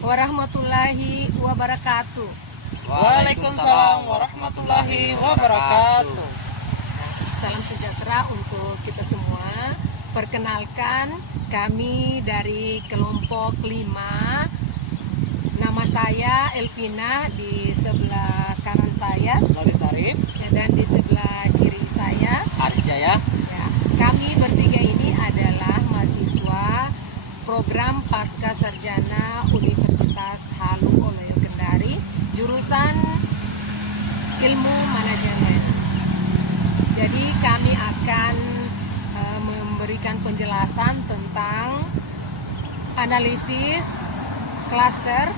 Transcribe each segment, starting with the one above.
warahmatullahi wabarakatuh. Waalaikumsalam warahmatullahi wabarakatuh. Salam sejahtera untuk kita semua. Perkenalkan, kami dari kelompok 5. Nama saya Elvina, di sebelah kanan saya Nuri Sarif, dan di sebelah kiri saya Aris Jaya. ya, kami bertiga ini adalah mahasiswa program Pasca Sarjana Universitas Halu Oleo Kendari, jurusan Ilmu Manajemen. Jadi kami akan memberikan penjelasan tentang analisis klaster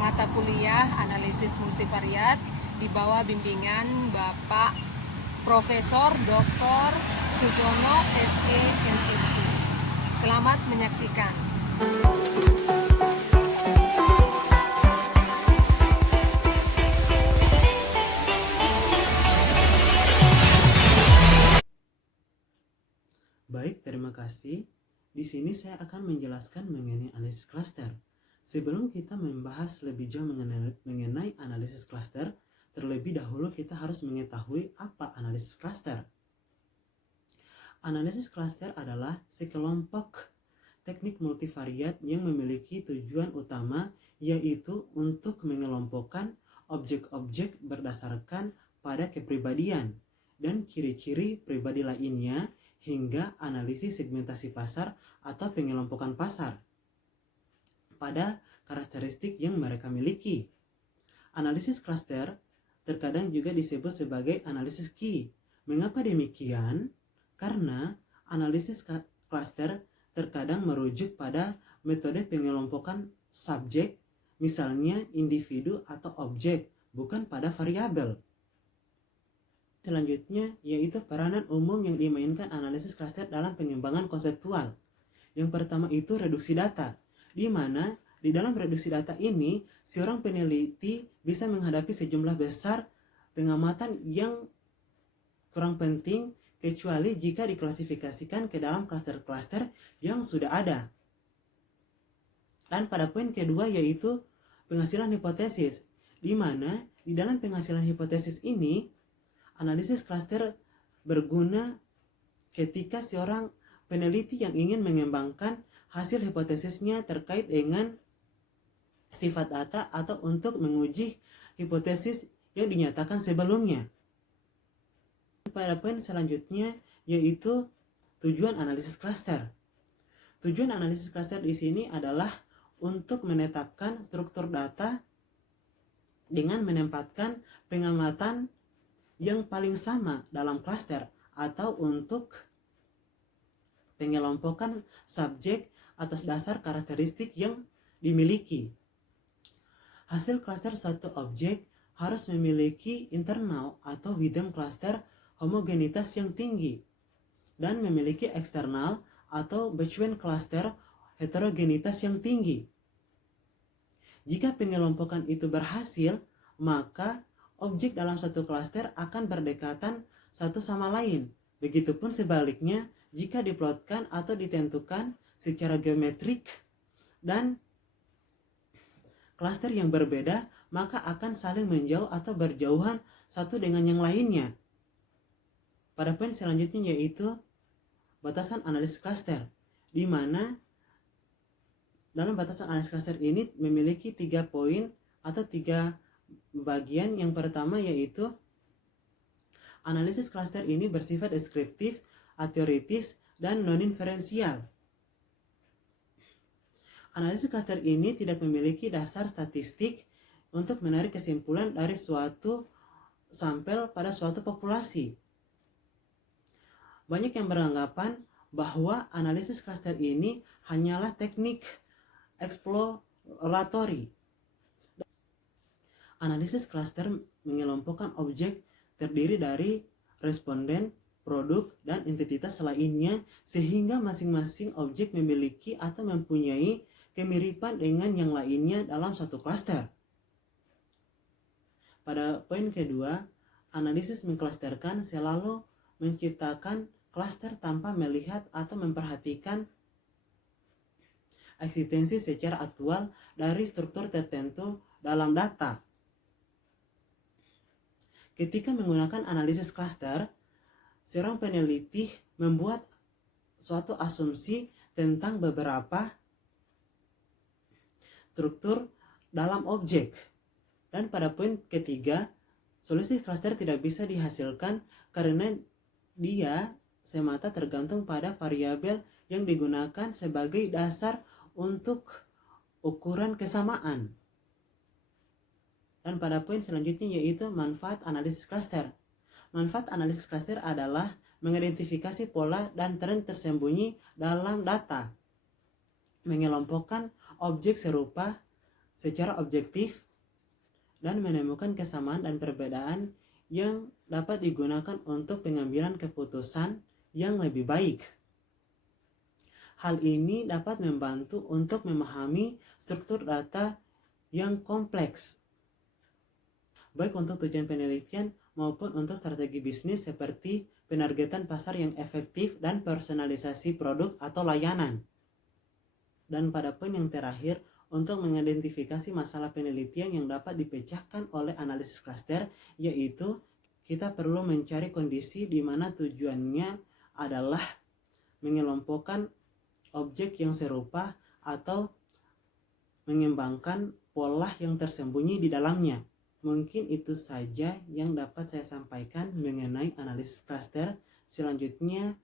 mata kuliah analisis multivariat di bawah bimbingan Bapak Profesor Dr. Sujono SE MSc. Selamat menyaksikan. Baik, terima kasih. Di sini saya akan menjelaskan mengenai analisis klaster. Sebelum kita membahas lebih jauh mengenai analisis klaster, terlebih dahulu kita harus mengetahui apa analisis klaster. Analisis klaster adalah sekelompok teknik multivariat yang memiliki tujuan utama, yaitu untuk mengelompokkan objek-objek berdasarkan pada kepribadian dan ciri-ciri pribadi lainnya hingga analisis segmentasi pasar atau pengelompokan pasar pada karakteristik yang mereka miliki. Analisis klaster terkadang juga disebut sebagai analisis key. Mengapa demikian? Karena analisis klaster terkadang merujuk pada metode pengelompokan subjek, misalnya individu atau objek, bukan pada variabel. Selanjutnya yaitu peranan umum yang dimainkan analisis klaster dalam pengembangan konseptual. Yang pertama itu reduksi data, di mana di dalam reduksi data ini seorang peneliti bisa menghadapi sejumlah besar pengamatan yang kurang penting kecuali jika diklasifikasikan ke dalam klaster-klaster yang sudah ada. Dan pada poin kedua yaitu penghasilan hipotesis, di mana di dalam penghasilan hipotesis ini analisis klaster berguna ketika seorang peneliti yang ingin mengembangkan hasil hipotesisnya terkait dengan sifat data atau untuk menguji hipotesis yang dinyatakan sebelumnya. Pada poin selanjutnya yaitu tujuan analisis klaster. Tujuan analisis klaster di sini adalah untuk menetapkan struktur data dengan menempatkan pengamatan yang paling sama dalam klaster atau untuk pengelompokan subjek atas dasar karakteristik yang dimiliki. Hasil klaster suatu objek harus memiliki internal atau hidden cluster homogenitas yang tinggi dan memiliki eksternal atau Bayesian cluster heterogenitas yang tinggi. Jika pengelompokan itu berhasil, maka objek dalam satu klaster akan berdekatan satu sama lain. Begitupun sebaliknya jika diplotkan atau ditentukan secara geometrik dan klaster yang berbeda, maka akan saling menjauh atau berjauhan satu dengan yang lainnya. Pada poin selanjutnya yaitu batasan analisis klaster, di mana dalam batasan analisis klaster ini memiliki 3 poin atau 3 bagian. Yang pertama yaitu analisis klaster ini bersifat deskriptif, ateoritis, dan non-inferensial. Analisis klaster ini tidak memiliki dasar statistik untuk menarik kesimpulan dari suatu sampel pada suatu populasi. Banyak yang beranggapan bahwa analisis klaster ini hanyalah teknik eksploratory. Analisis klaster mengelompokkan objek terdiri dari responden, produk, dan entitas lainnya sehingga masing-masing objek memiliki atau mempunyai kemiripan dengan yang lainnya dalam satu klaster. Pada poin kedua, analisis mengklasterkan selalu menciptakan klaster tanpa melihat atau memperhatikan eksistensi secara aktual dari struktur tertentu dalam data. Ketika menggunakan analisis klaster, seorang peneliti membuat suatu asumsi tentang beberapa struktur dalam objek. Dan pada poin ketiga, solusi klaster tidak bisa dihasilkan karena dia semata tergantung pada variabel yang digunakan sebagai dasar untuk ukuran kesamaan. Dan pada poin selanjutnya yaitu manfaat analisis klaster. Manfaat analisis klaster adalah mengidentifikasi pola dan tren tersembunyi dalam data, mengelompokkan objek serupa secara objektif, dan menemukan kesamaan dan perbedaan yang dapat digunakan untuk pengambilan keputusan yang lebih baik. Hal ini dapat membantu untuk memahami struktur data yang kompleks, baik untuk tujuan penelitian maupun untuk strategi bisnis seperti penargetan pasar yang efektif dan personalisasi produk atau layanan. Dan pada poin yang terakhir, untuk mengidentifikasi masalah penelitian yang dapat dipecahkan oleh analisis klaster, yaitu kita perlu mencari kondisi di mana tujuannya adalah mengelompokkan objek yang serupa atau mengembangkan pola yang tersembunyi di dalamnya. Mungkin itu saja yang dapat saya sampaikan mengenai analisis klaster. Selanjutnya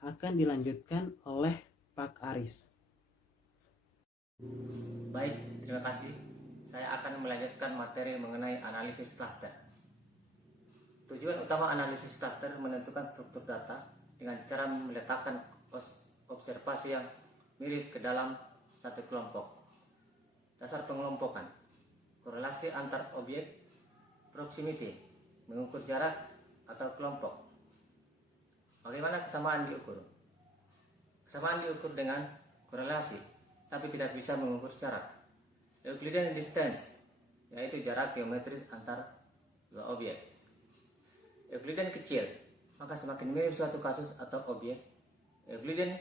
akan dilanjutkan oleh Pak Aris. Baik, terima kasih. Saya akan melanjutkan materi mengenai analisis klaster. Tujuan utama analisis klaster menentukan struktur data dengan cara meletakkan observasi yang mirip ke dalam satu kelompok. Dasar pengelompokan: korelasi antar objek, proximity, mengukur jarak atau kelompok. Bagaimana kesamaan diukur? Kesamaan diukur dengan korelasi, tapi tidak bisa mengukur jarak. Euclidean distance, yaitu jarak geometris antar dua objek. Euclidean kecil, maka semakin mirip suatu kasus atau objek. Euclidean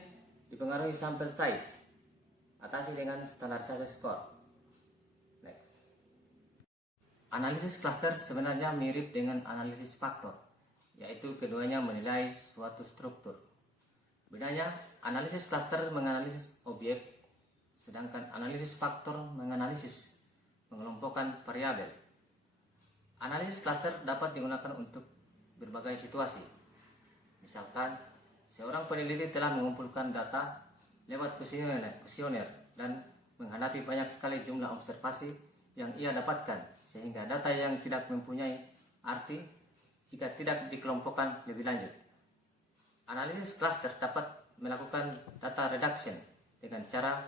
dipengaruhi sample size, atasi dengan standarisasi skor. Next. Analisis klaster sebenarnya mirip dengan analisis faktor, yaitu keduanya menilai suatu struktur. Bedanya, analisis klaster menganalisis objek, sedangkan analisis faktor menganalisis mengelompokkan variabel. Analisis klaster dapat digunakan untuk berbagai situasi. Misalkan, seorang peneliti telah mengumpulkan data lewat kuesioner dan menghadapi banyak sekali jumlah observasi yang ia dapatkan, sehingga data yang tidak mempunyai arti jika tidak dikelompokkan lebih lanjut. Analisis klaster dapat melakukan data reduction dengan cara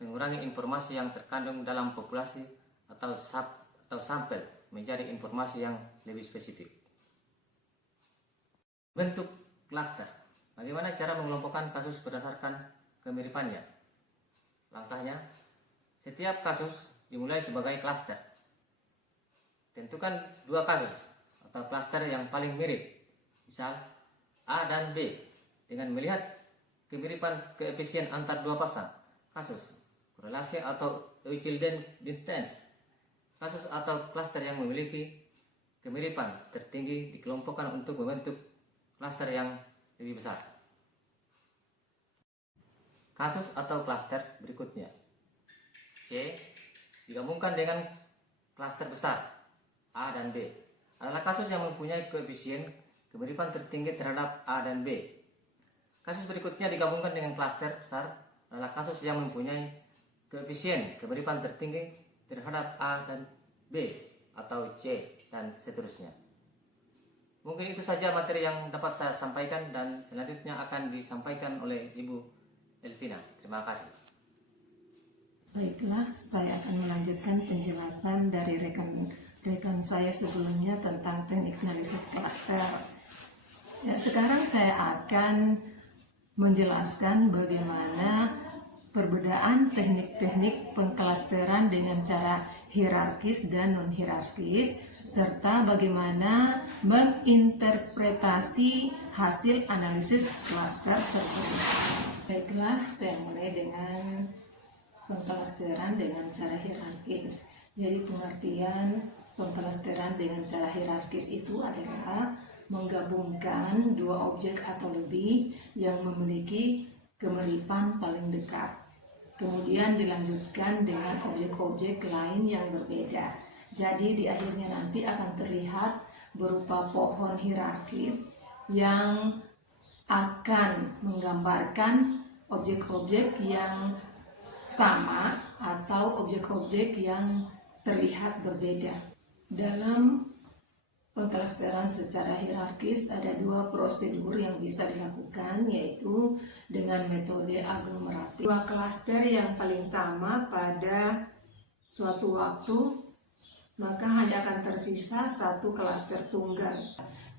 mengurangi informasi yang terkandung dalam populasi atau sampel menjadi informasi yang lebih spesifik. Bentuk klaster. Bagaimana cara mengelompokkan kasus berdasarkan kemiripannya? Langkahnya, setiap kasus dimulai sebagai klaster. Tentukan dua kasus atau klaster yang paling mirip, misal A dan B, dengan melihat kemiripan koefisien antar dua pasang kasus. Korelasi atau Euclidean distance, kasus atau klaster yang memiliki kemiripan tertinggi dikelompokkan untuk membentuk klaster yang lebih besar. Kasus atau klaster berikutnya, C digabungkan dengan klaster besar A dan B, adalah kasus yang mempunyai koefisien kemiripan tertinggi terhadap A dan B. Kasus berikutnya digabungkan dengan klaster besar adalah kasus yang mempunyai koefisien kemiripan tertinggi terhadap A dan B atau C dan seterusnya. Mungkin itu saja materi yang dapat saya sampaikan dan selanjutnya akan disampaikan oleh Ibu Elvina. Terima kasih. Baiklah, saya akan melanjutkan penjelasan dari rekan saya sebelumnya tentang teknik analisis klaster. Ya, sekarang saya akan menjelaskan bagaimana perbedaan teknik-teknik pengklasteran dengan cara hierarkis dan non-hierarkis, serta bagaimana menginterpretasi hasil analisis klaster tersebut. Baik, Baiklah, saya mulai dengan pengklasteran dengan cara hierarkis. Jadi pengertian pengklasteran dengan cara hierarkis itu adalah menggabungkan dua objek atau lebih yang memiliki kemiripan paling dekat. Kemudian dilanjutkan dengan objek-objek lain yang berbeda. Jadi di akhirnya nanti akan terlihat berupa pohon hierarkis yang akan menggambarkan objek-objek yang sama atau objek-objek yang terlihat berbeda. Dalam pengklasteran secara hierarkis ada dua prosedur yang bisa dilakukan, yaitu dengan metode aglomeratif. Dua klaster yang paling sama pada suatu waktu, maka hanya akan tersisa satu klaster tunggal.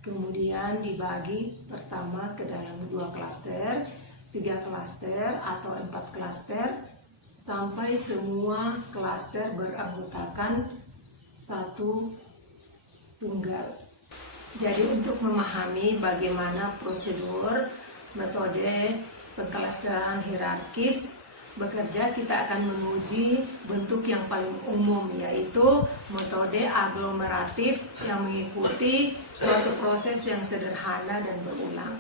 Kemudian dibagi pertama ke dalam dua klaster, 3 klaster atau 4 klaster, sampai semua klaster beranggotakan satu tunggal. Jadi untuk memahami bagaimana prosedur metode pengklasteran hierarkis bekerja, kita akan menguji bentuk yang paling umum, yaitu metode aglomeratif yang mengikuti suatu proses yang sederhana dan berulang.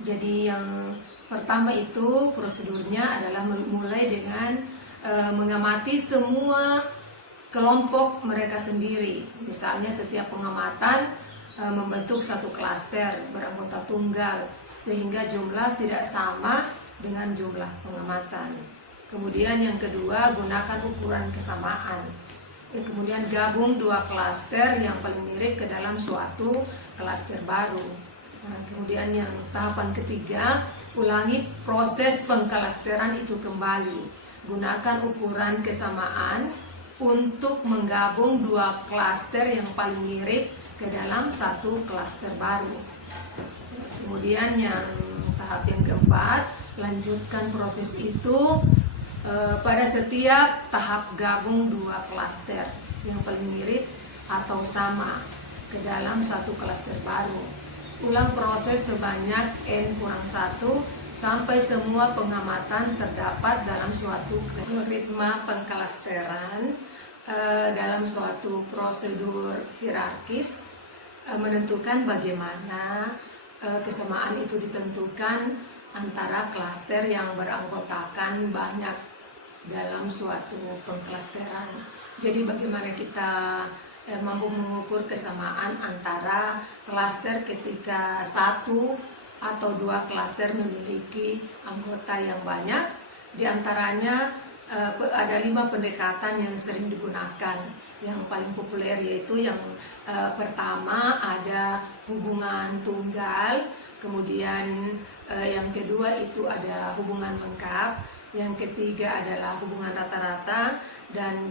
Jadi yang pertama itu prosedurnya adalah mulai dengan mengamati semua kelompok mereka sendiri. Misalnya setiap pengamatan membentuk satu klaster beranggota tunggal, sehingga jumlah tidak sama dengan jumlah pengamatan. Kemudian yang kedua, gunakan ukuran kesamaan. Kemudian gabung dua klaster yang paling mirip ke dalam suatu klaster baru. Nah, kemudian yang tahapan ketiga, ulangi proses pengklasteran itu kembali. Gunakan ukuran kesamaan untuk menggabung dua klaster yang paling mirip ke dalam satu klaster baru. Kemudian yang tahap yang keempat, lanjutkan proses itu pada setiap tahap gabung dua klaster yang paling mirip atau sama ke dalam satu klaster baru. Ulang proses sebanyak n-1 sampai semua pengamatan terdapat dalam suatu algoritma pengklasteran. Dalam suatu prosedur hierarkis menentukan bagaimana kesamaan itu ditentukan antara klaster yang beranggotakan banyak dalam suatu pengklasteran. Jadi bagaimana kita mampu mengukur kesamaan antara klaster ketika satu atau dua klaster memiliki anggota yang banyak. Di antaranya ada 5 pendekatan yang sering digunakan. Yang paling populer yaitu yang pertama ada hubungan tunggal, kemudian yang kedua itu ada hubungan lengkap, yang ketiga adalah hubungan rata-rata, dan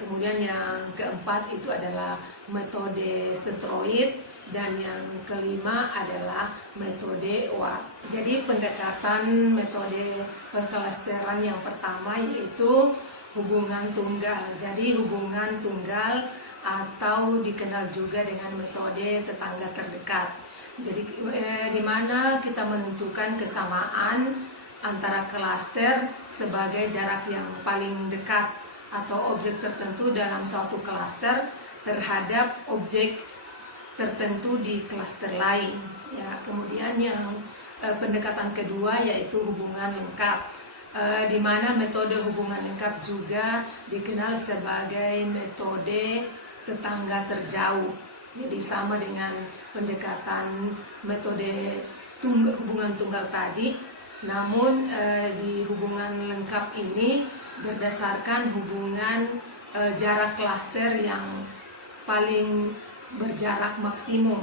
kemudian yang keempat itu adalah metode sentroid, dan yang kelima adalah metode Watt. Jadi pendekatan metode pengklasteran yang pertama yaitu hubungan tunggal. Jadi hubungan tunggal atau dikenal juga dengan metode tetangga terdekat. Jadi di mana kita menentukan kesamaan antara klaster sebagai jarak yang paling dekat atau objek tertentu dalam suatu klaster terhadap objek tertentu di klaster lain. Ya, kemudian yang pendekatan kedua yaitu hubungan lengkap, di mana metode hubungan lengkap juga dikenal sebagai metode tetangga terjauh. Jadi sama dengan pendekatan metode hubungan tunggal tadi, namun di hubungan lengkap ini berdasarkan hubungan jarak klaster yang paling berjarak maksimum.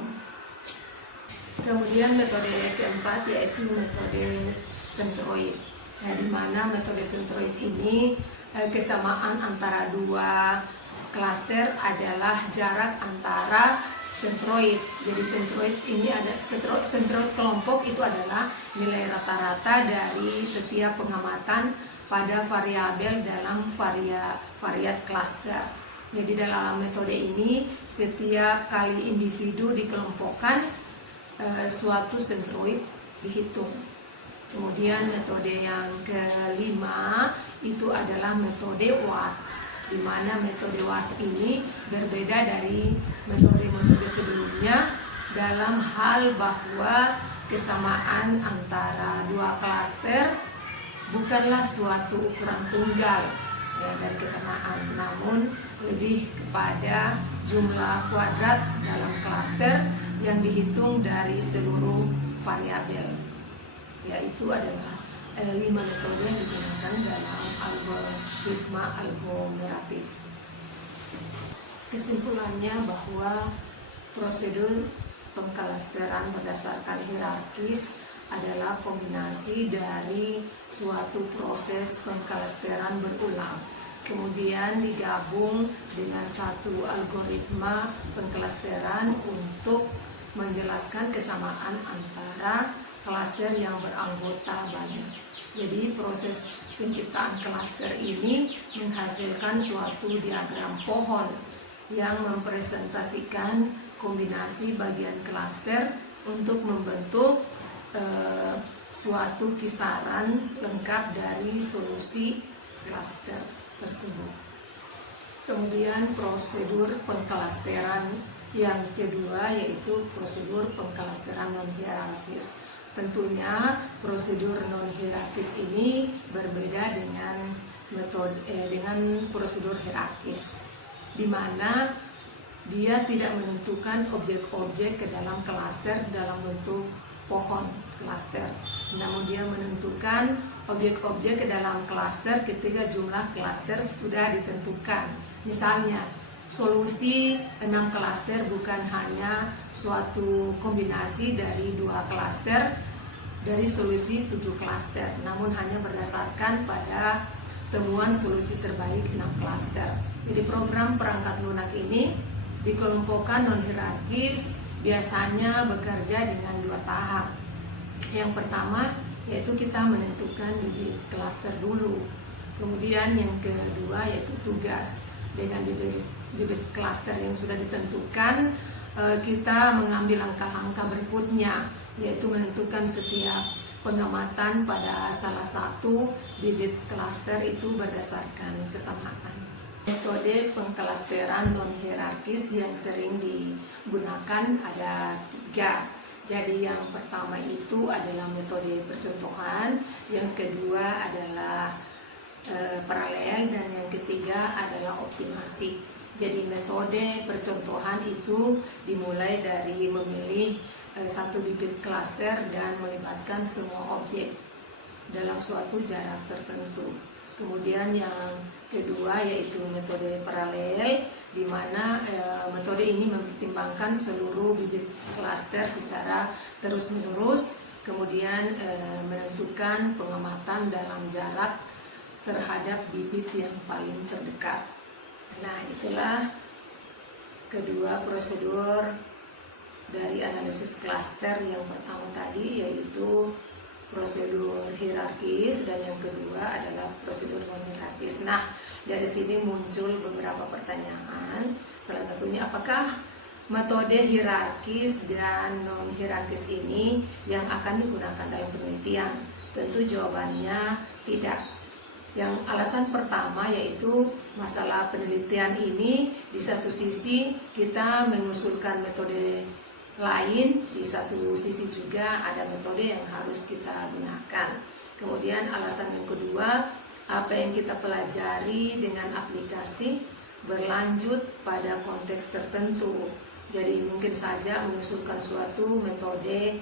Kemudian metode keempat yaitu metode sentroid. Nah, di mana metode sentroid ini kesamaan antara dua klaster adalah jarak antara sentroid. Jadi sentroid ini ada sentroid kelompok itu adalah nilai rata-rata dari setiap pengamatan pada variabel dalam variat klaster. Jadi dalam metode ini setiap kali individu dikelompokkan suatu sentroid dihitung. Kemudian metode yang kelima itu adalah metode Watt, di mana metode Watt ini berbeda dari metode-metode sebelumnya dalam hal bahwa kesamaan antara dua klaster bukanlah suatu ukuran tunggal ya, dari kesamaan, namun lebih kepada jumlah kuadrat dalam klaster yang dihitung dari seluruh variabel. Yaitu adalah 5 metode yang digunakan dalam algoritma aglomeratif. Kesimpulannya bahwa prosedur pengklasteran berdasarkan hierarkis adalah kombinasi dari suatu proses pengklasteran berulang, kemudian digabung dengan satu algoritma pengklasteran untuk menjelaskan kesamaan antara klaster yang beranggota banyak. Jadi proses penciptaan klaster ini menghasilkan suatu diagram pohon yang mempresentasikan kombinasi bagian klaster untuk membentuk suatu kisaran lengkap dari solusi klaster tersebut. Kemudian prosedur pengklasteran yang kedua yaitu prosedur pengklasteran non-hierarkis. Tentunya prosedur non-hierarkis ini berbeda dengan dengan prosedur hierarkis, di mana dia tidak menentukan objek-objek ke dalam klaster dalam bentuk pohon klaster, namun dia menentukan objek-objek ke dalam klaster ketika jumlah klaster sudah ditentukan. Misalnya, solusi 6 klaster bukan hanya suatu kombinasi dari 2 klaster dari solusi 7 klaster, namun hanya berdasarkan pada temuan solusi terbaik 6 klaster. Jadi program perangkat lunak ini dikelompokkan non-hierarkis biasanya bekerja dengan 2 tahap. Yang pertama yaitu kita menentukan bibit klaster dulu. Kemudian yang kedua yaitu tugas. Dengan bibit klaster yang sudah ditentukan, kita mengambil langkah-langkah berikutnya, yaitu menentukan setiap pengamatan pada salah satu bibit klaster itu berdasarkan kesamaan. Metode pengklasteran non-hierarkis yang sering digunakan ada 3. Jadi yang pertama itu adalah metode percontohan, yang kedua adalah paralel, dan yang ketiga adalah optimasi. Jadi metode percontohan itu dimulai dari memilih satu bibit klaster dan melibatkan semua objek dalam suatu jarak tertentu. Kemudian yang kedua yaitu metode paralel, di mana metode ini mempertimbangkan seluruh bibit klaster secara terus-menerus, kemudian menentukan pengamatan dalam jarak terhadap bibit yang paling terdekat. Nah, itulah kedua prosedur dari analisis klaster. Yang pertama tadi yaitu prosedur hierarkis, dan yang kedua adalah prosedur non-hierarkis. Nah, dari sini muncul beberapa pertanyaan. Salah satunya, apakah metode hierarkis dan non-hierarkis ini yang akan digunakan dalam penelitian? Tentu jawabannya tidak. Yang alasan pertama yaitu masalah penelitian ini di satu sisi kita mengusulkan metode lain, di satu sisi juga ada metode yang harus kita gunakan. Kemudian alasan yang kedua, apa yang kita pelajari dengan aplikasi berlanjut pada konteks tertentu. Jadi mungkin saja mengusulkan suatu metode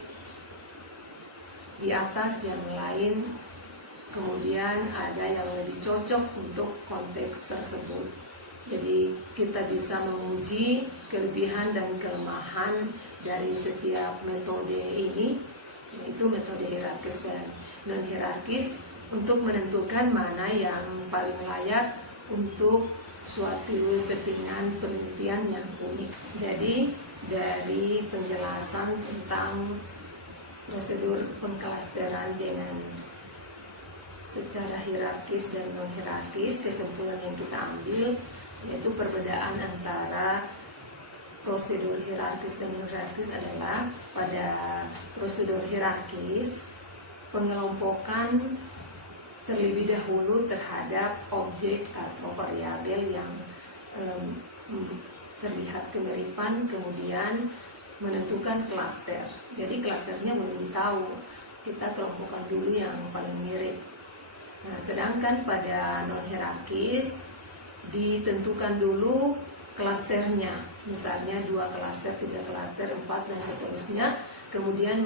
di atas yang lain, kemudian ada yang lebih cocok untuk konteks tersebut. Jadi kita bisa menguji kelebihan dan kelemahan dari setiap metode ini, yaitu metode hierarkis dan non-hierarkis, untuk menentukan mana yang paling layak untuk suatu settingan penelitian yang unik. Jadi dari penjelasan tentang prosedur pengklasteran dengan secara hierarkis dan non-hierarkis, kesimpulan yang kita ambil yaitu perbedaan antara prosedur hierarkis dan non-hierarkis adalah pada prosedur hierarkis pengelompokan terlebih dahulu terhadap objek atau variabel yang terlihat kemiripan, kemudian menentukan klaster. Jadi klasternya belum tahu, kita kelompokkan dulu yang paling mirip. Nah, sedangkan pada non hierarkis ditentukan dulu klasternya, misalnya 2 klaster, 3 klaster, 4 dan seterusnya, kemudian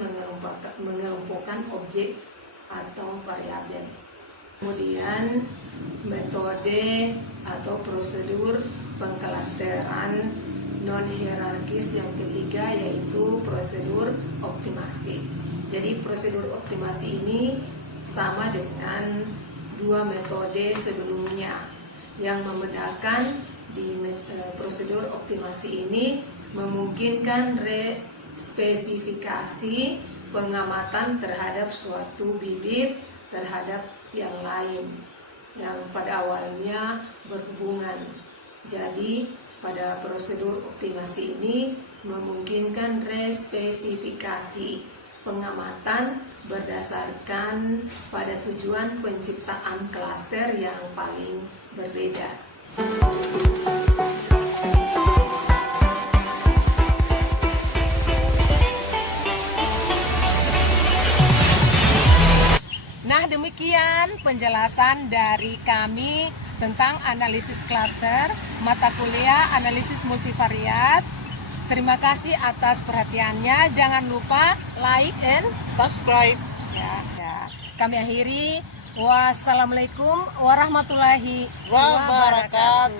mengelompokkan objek atau variabel. Kemudian metode atau prosedur pengklasteran non hierarkis yang ketiga yaitu prosedur optimasi. Jadi prosedur optimasi ini sama dengan 2 metode sebelumnya. Yang membedakan di prosedur optimasi ini memungkinkan spesifikasi pengamatan terhadap suatu bibit terhadap yang lain yang pada awalnya berhubungan. Jadi pada prosedur optimasi ini memungkinkan respesifikasi pengamatan berdasarkan pada tujuan penciptaan klaster yang paling berbeda. Nah, demikian penjelasan dari kami tentang analisis klaster, mata kuliah analisis multivariat. Terima kasih atas perhatiannya. Jangan lupa like and Subscribe. ya. Kami akhiri. Wassalamualaikum warahmatullahi Wabarakatuh.